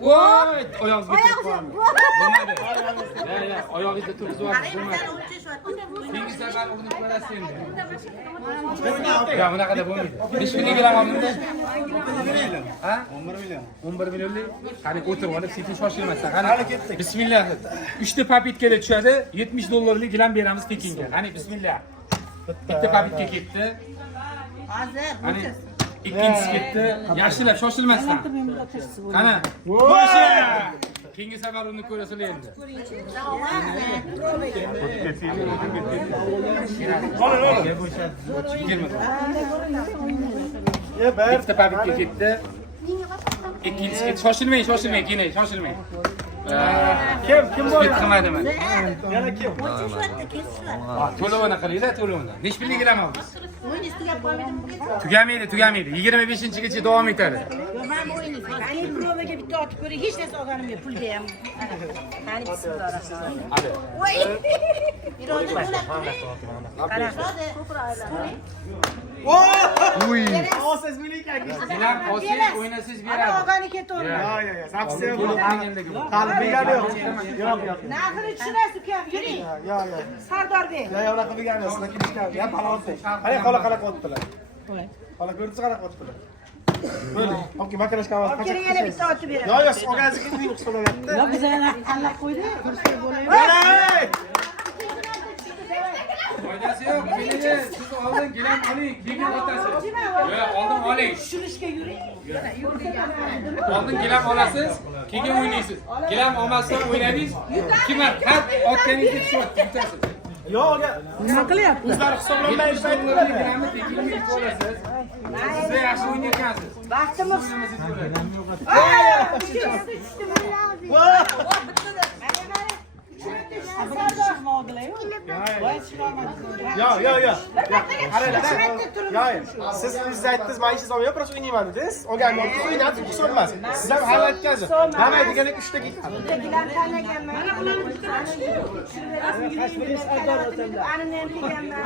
Voy, oyog'ingizga turib qo'yamiz. Bo'lmadi. Ya, oyog'ingizga turgizib olasiz, bo'lmadi. Keyingi safar urinib ko'rasiz endi. Ya, bunaqada bo'lmaydi. 5 million beramizmi? Ha? 11 million. 11 millionlik. Qani o'tirib olib, sekin shoshilmasdan. Qani ketdik. Bismillah. 3 ta papitkaga tushadi, $70 gilam beramiz tekinga. Qani bismillah. Bitta papitga ketdi. Hozir. İkincisi ketdi. Yaxshilab shoshilmasdan. Qani? O'sha. Keyingi safar uni ko'rasizlar endi. Bitta papitga ketdi. İkincisi ketdi. Shoshilmang, keyin shoshilmang. Kim bor? Qilmadimi? Yana kim? To'lovini qilinglar, to'lovini. Nech pullik gilam oldingiz? Tugamaydi. 25-gacha davom etadi. Men o'yinlayman. Qani provaga bitta otib ko'ring. Hech narsa olganim yo'q, pulga ham. Qani bismillahirrohmanirrohim. Voy. Iroda bo'ladi. Qarang. Uy. Siz bilan gilam olsangiz o'ynasiz beradi. Olgani ketaveradi. Ya. Saksiya bo'lib qolgandagi bu. Qalbingani yo'q. Narxini tushirasiz ukam, yuring. Yo. Sardor bek. Ya unaqa bo'lgani, sizlar kelishgan. Ya palon. Qani qala qotdilar. Qala ko'rdingiz qanaqa qotdilar. Bo'ldi. Okey, makalashga olib Keling, yana bitta otib beraman. Yo, olganingizga nima hisoblayapti? Yo, biz yana tanlab qo'ydik. Kursiga bo'laylik. Hey! Foydasi yo'q. Siz oldin gilam oling, keyin otasiz. Yo, oldin oling. Tushirishga yuring. Oldin gilam olasiz, keyin o'ynaysiz. Gilam olmasdan o'ynadingiz, kimlar qat otganingizga tushib yutasiz. Yo'q, Nima qilyapti? o'zlari hisoblanmaydi $5 gilamni tekin yutib olasiz. Siz yaxshi o'ynayotgansiz. Vaqtimiz. Yo. Siz o'zingiz aytdingiz, men ish olmayman, prosta o'ynayman dedingiz. Olgan vaqtingiz o'ynadi, hisobmas. Siz ham hal aytgansiz. Nima deganik 3 ta ketdi. Gilam tanlaganman. Mana bularni tushirasiz. Ana men deganman.